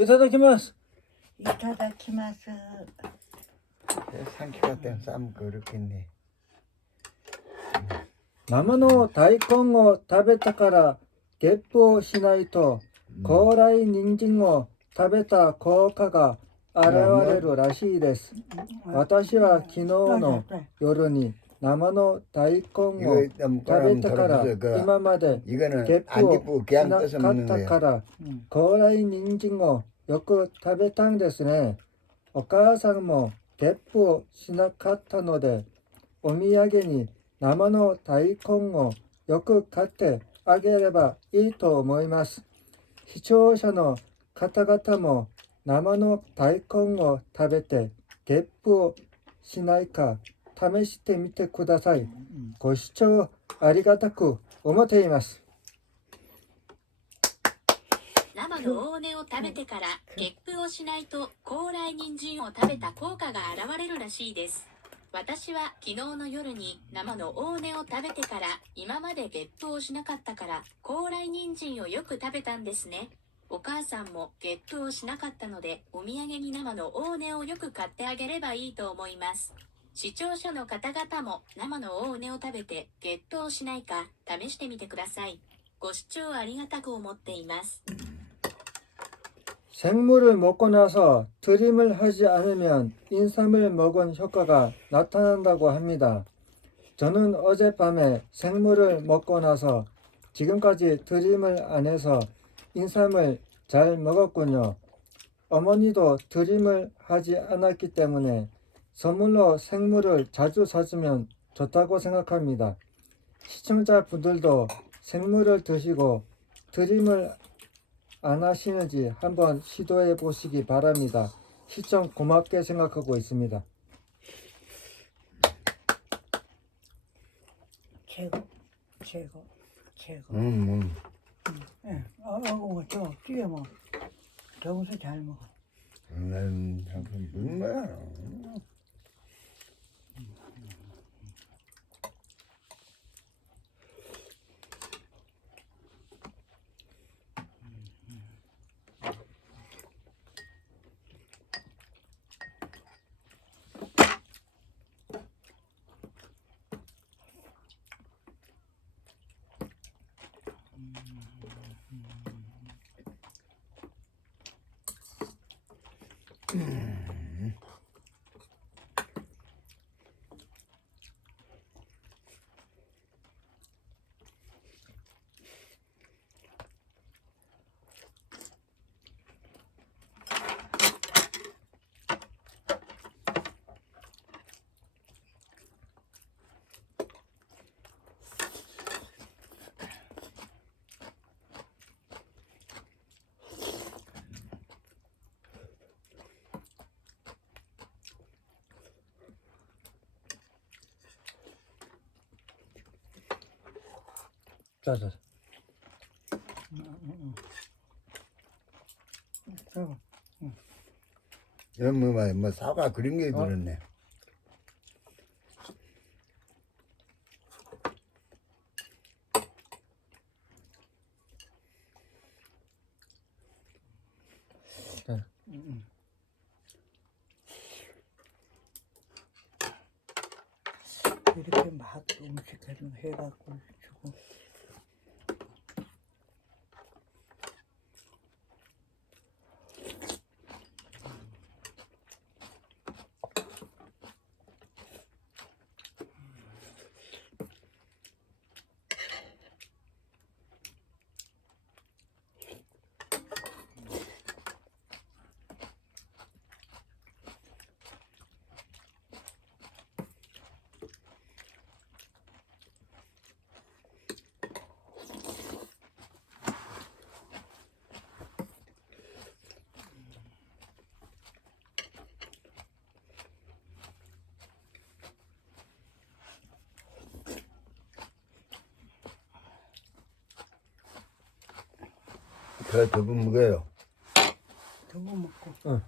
이타다키마스. 이타다키마스. 상추 같은 쌈 그렇겠네. 生の大根を食べたからゲップをしないと高麗人参を食べた効果が現れるらしいです。私は昨日の夜に生の大根を食べたから今までゲ 이거는 ッ 안 プを 입고 し 그냥 な 떠서 かっ 먹는 た 거야. から高麗人参をよく食べたんですね。お母さんもゲップをしなかったのでお土産に生の大根をよく買ってあげればいいと思います。視聴者の方々も生の大根を食べてゲップをしないか試してみてください。ご視聴ありがたく思っています。生の大根を食べてからゲップをしないと高麗人参を食べた効果が現れるらしいです。私は昨日の夜に生の大根を食べてから今までゲップをしなかったから高麗人参をよく食べたんですね。お母さんもゲップをしなかったのでお土産に生の大根をよく買ってあげればいいと思います。視聴者の方々も生の大根を食べてゲップをしないか試してみてください。ご視聴ありがたく思っています。 생물을 먹고 나서 트림을 하지 않으면 인삼을 먹은 효과가 나타난다고 합니다. 저는 어젯밤에 생물을 먹고 나서 지금까지 트림을 안 해서 인삼을 잘 먹었군요. 어머니도 트림을 하지 않았기 때문에 선물로 생물을 자주 사주면 좋다고 생각합니다. 시청자분들도 생물을 드시고 트림을 안 하시는지 한번 시도해 보시기 바랍니다. 시청 고맙게 생각하고 있습니다. 최고, 최고, 최고. 예, 저 뒤에 뭐 정수 잘 먹어. 난 무슨 거야? 자자. 뭐 사과 그런 게 들었네. 이렇게 막 음식 해갖고 주고. 그 두부 먹어요. 두부 먹고. 응.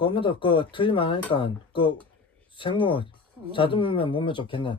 꼬매도 그 틀리면 안 하니까 그 생무 자주 먹으면 몸에 좋겠네.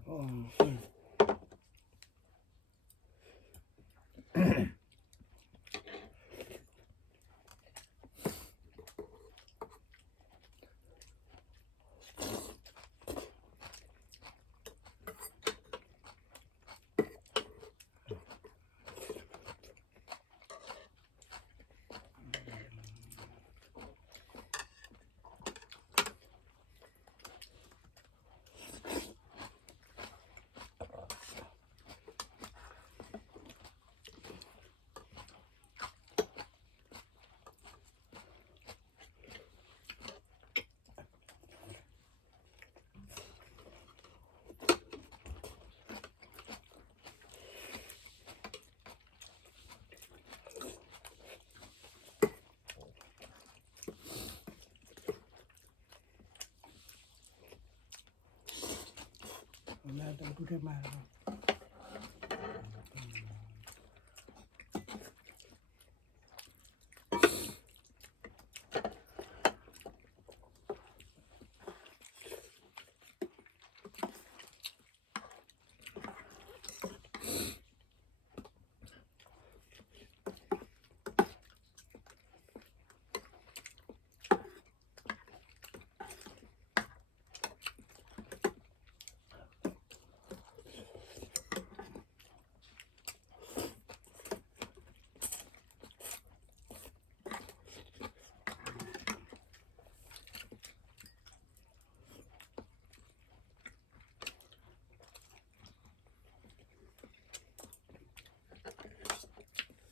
나도 물에 말아.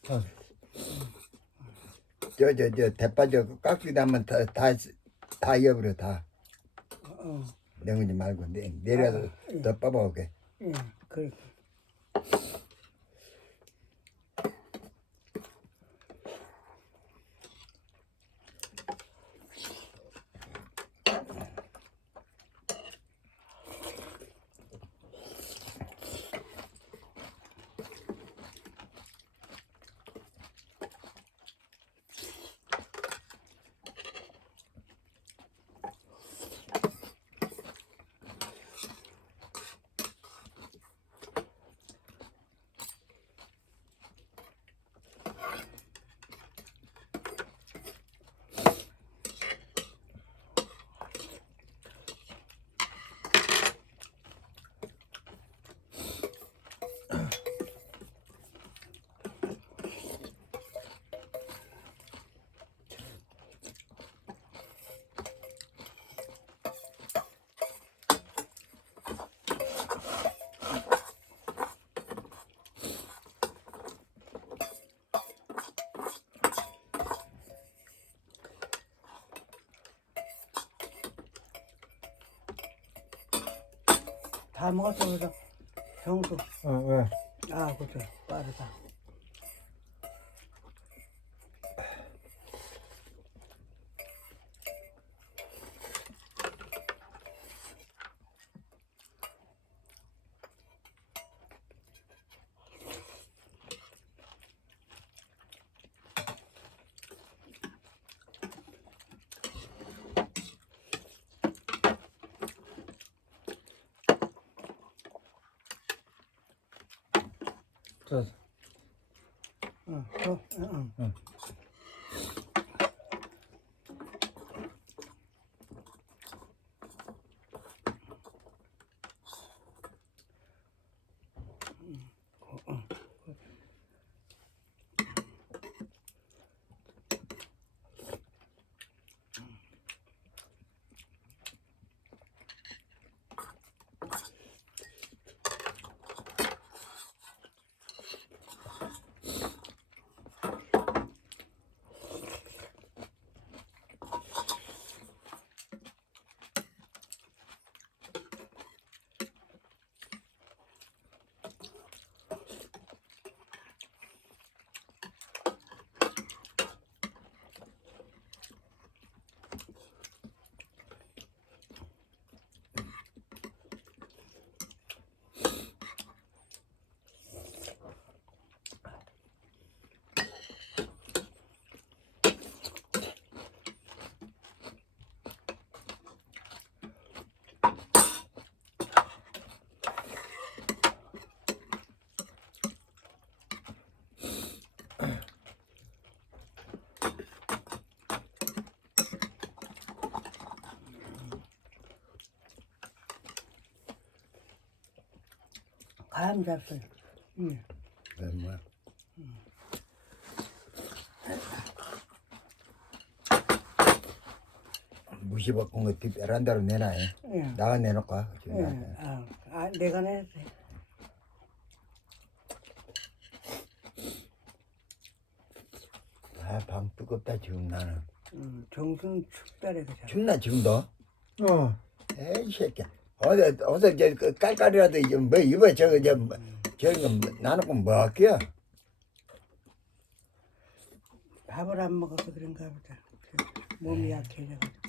자, 저 대파저 깍두기 하면 다 이어버려 다. 내거지 말고 내려서 더 뽑아올게. 예, 그래. 다 먹었어, 그래서 형도. 왜? 아, 그래. 빠르다. 자, 응, 응, 응. 감 잡숴요. 응. 뭐야? 무시바꾼 거 베란다로 내놔. 예. 나가 내놓고. 예. 내가 냈어요. 방 뜨겁다 지금 나는. 정순 춥다래 그죠. 춥나 지금도? 어, 에이 새끼야. 어서 그 깔깔이라도 뭐 입어 저거 나놓고 뭐 할게요? 밥을 안 먹어서 그런가 보다. 몸이 약해져가지고.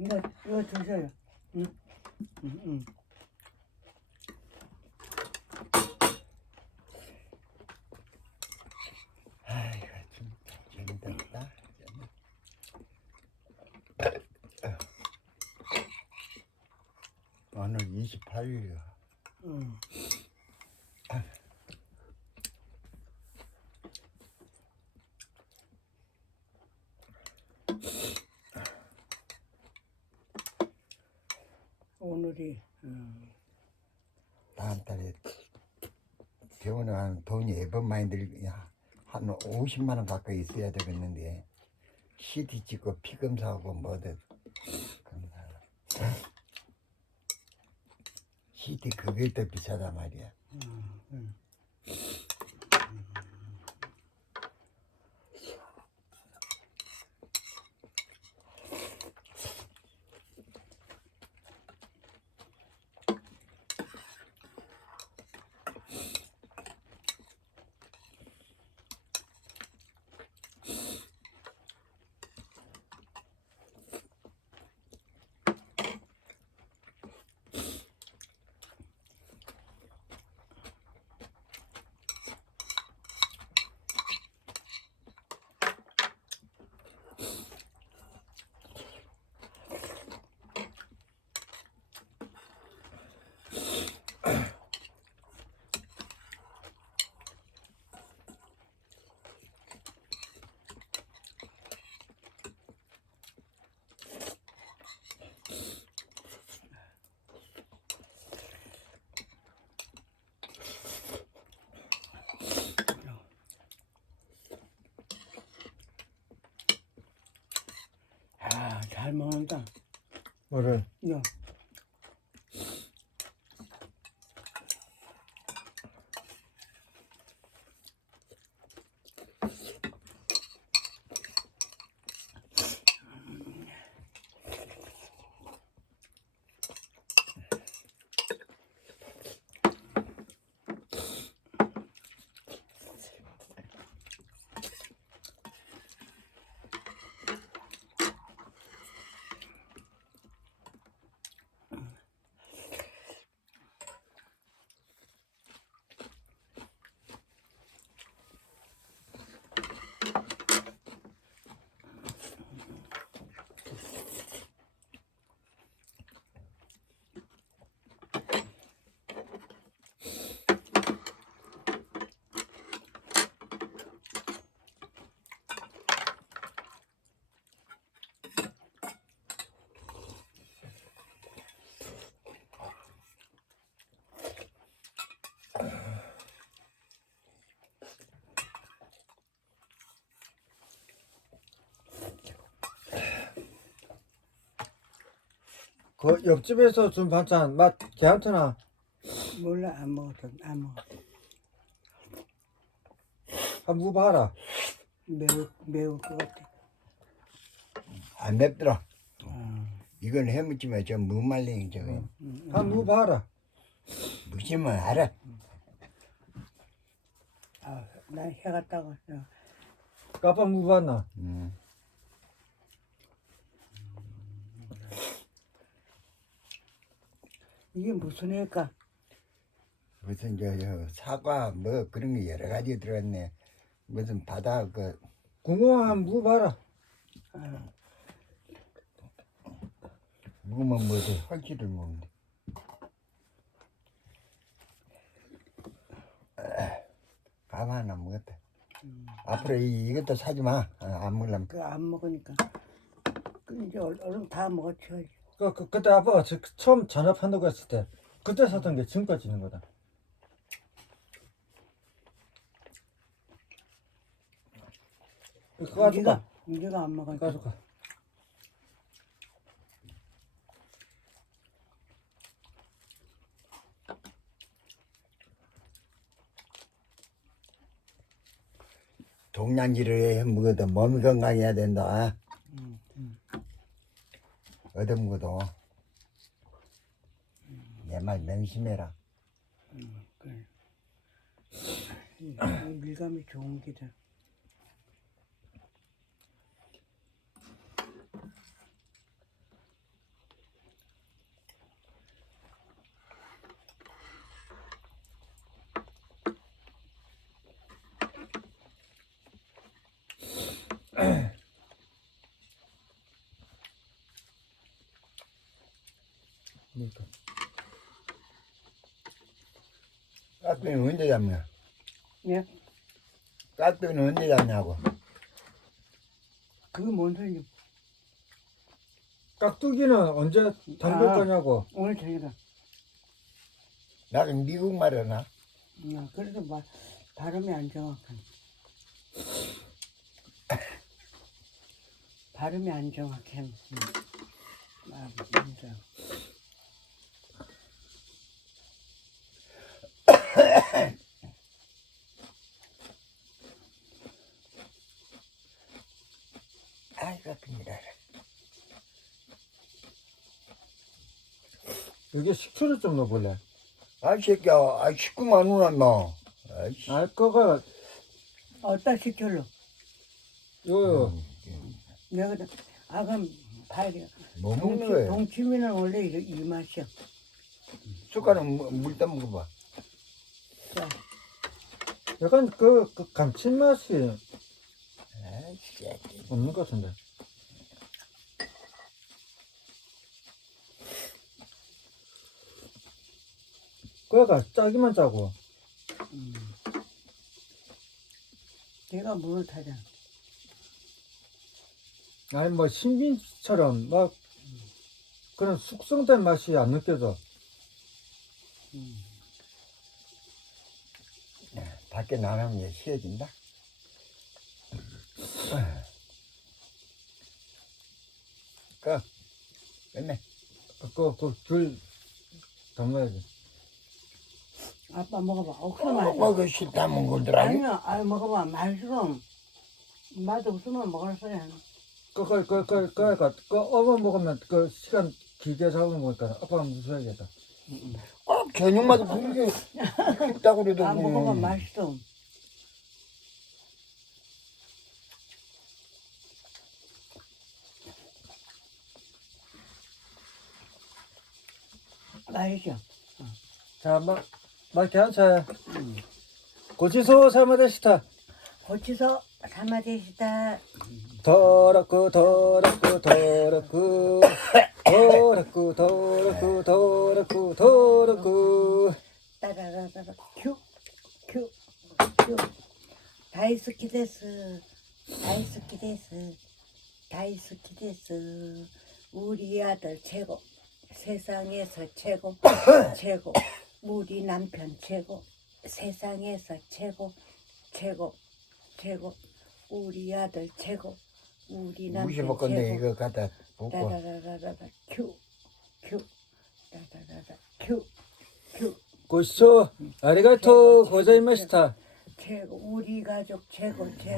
이거 드셔요. 응? 응. 아이고 진짜 재밌다. 오늘 28일이야. 응. 오늘이 다음 달에 병원에 가면 돈이 애번 많이 한 50만 원 가까이 있어야 되겠는데 CT 찍고 피 검사하고 뭐든 검사. CT 그게 더 비싸단 말이야. 잘 먹는다. 뭐를? 너. 그 옆집에서 준 반찬 맛 괜찮나? 몰라 안 먹었어. 안 먹어. 한번 먹어봐라. 매울 것 같아. 안 맵더라. 이건 해무침에 저 무말랭이 저거 한번 먹어봐라. 무시면 알아. 난 해가 따가워. 아빠 먹어봤나? 이게 무슨 애일까? 무슨 사과 뭐 그런 게 여러 가지 들어갔네. 무슨 바다 그 궁금한 무 봐라. 묵으면 뭐지 헐지를 먹는데. 밥 하나 먹었다. 앞으로 이것도 사지 마. 안 먹으려면. 그 안 먹으니까. 그 이제 얼른 다 먹어쳐야지. 그때 아빠가 처음 전업한다고 했을 때 그때 샀던 게 지금까지 있는 거다. 그거 가져가. 네가 안 먹으니까. 가져가. 동양지를 해 먹어도 몸이 건강해야 된다. 얻어 먹어도 내 말 명심해라. 그래. 이 밀감이 좋은 기다. 그러니까. 깍두기는 언제 잡냐? 예? 깍두기는 언제 잡냐고. 그게 뭔 소리냐? 깍두기는 언제 담글 아. 거냐고. 오늘 저녁이다. 나는 미국 말이나. 그래도 발음이 안 정확한. 발음이 안 정확해. 진짜. 아이고 깁니다. 여기 식초를 좀 넣어볼래. 아 새끼야, 식구만 원나. 아이씨. 거가 어디다 시켜로? 요요. 내가 그럼 봐야 뭐 먹는 거야? 동치미는 원래 이 맛이야. 숟가락 물 떠먹어봐. 자, 약간 그 감칠맛이 아이씨. 없는 것 같은데. 그래가 짜기만 짜고. 걔가 물을 타잖아. 아니 뭐 신빈처럼 막 그런 숙성된 맛이 안 느껴져. 밖에 나가면 이제 쉬어진다. 끝내. 그귤 담아야지. 아빠 먹어봐. 없어 맛있어. 먹고 싫다면 그러더라. 아니야, 먹어봐. 맛있어. 맛 없으면 먹을 소리야. 그러니까 어머 먹으면 그 시간 길게 잡아먹으니까 아빠가 무서워야겠다. 꼭 저녁마다 그렇게 싶다고 그래도. 먹어봐. 맛있어. 맛있어. 자, 막 괜찮아. 고치소 사마데시타. 고치서 사마데시다. 도라쿠 도라쿠 도라쿠 도라쿠 도라쿠 도라쿠 도라쿠. 따라라라라 큐. 다이스키 데스. 다이스키 데스. 우리 아들 최고. 세상에서 최고. 우리 남편 최고. 세상에서 최고. 우리 아들 최고. 우리 남편 무시 먹건데 최고. 이거 갖다 볶고. 따라라라라 큐. 따라라라 큐. 고치소 아리가토 고자이마시타. 최고. 우리 가족 최고.